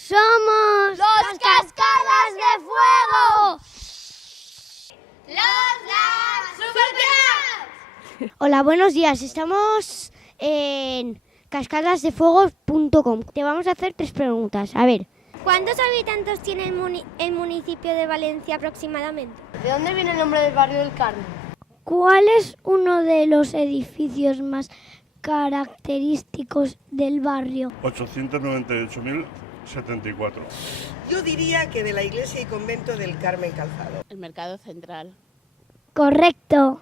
¡Somos los Cascadas de Fuego! ¡Los Supercracks! Hola, buenos días. Estamos en cascadasdefuego.com. Te vamos a hacer 3 preguntas. A ver. ¿Cuántos habitantes tiene el municipio de Valencia aproximadamente? ¿De dónde viene el nombre del barrio del Carmen? ¿Cuál es uno de los edificios más característicos del barrio? 898.074. Yo diría que de la iglesia y convento del Carmen Calzado. El mercado central. Correcto.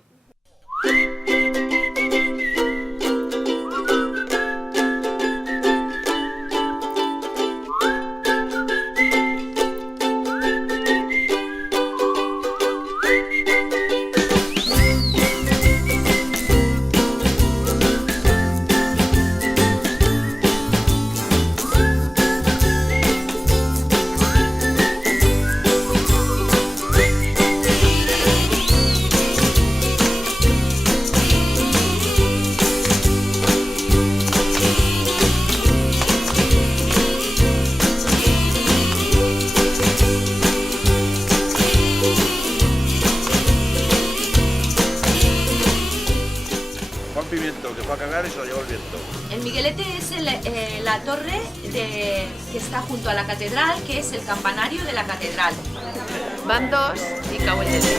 Juan Pimiento, que fue a cagar y se lo llevó el viento. El Miguelete es la torre que está junto a la catedral, que es el campanario de la catedral. Van 2 y cabo el tete.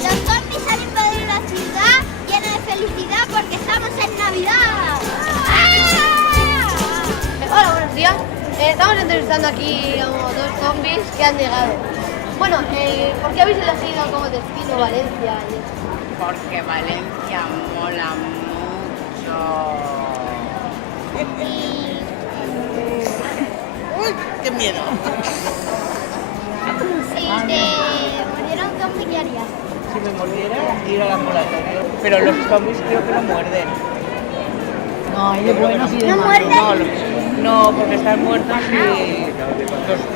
Los zombies han invadido la ciudad llena de felicidad porque estamos en Navidad. Hola, buenos días. Estamos entrevistando aquí a 2 zombies que han llegado. Bueno, ¿por qué habéis elegido como destino Valencia? Porque Valencia mola mucho. ¡Uy, qué miedo! Si te muriera un zombie, ¿qué harías? Si me mordiera, ir al ambulatorio. Pero los zombies creo que no muerden. No, hay de buenos y de ¿No malos. muerden? No, porque están muertos y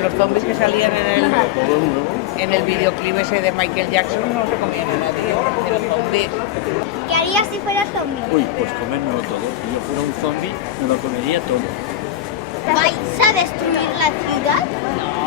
los zombies que salían en el videoclip ese de Michael Jackson no se comían a nadie, de los zombies. ¿Qué harías si fueras zombie? Uy, pues comérmelo todo. Si yo fuera un zombie, me lo comería todo. ¿Vais a destruir la ciudad? No,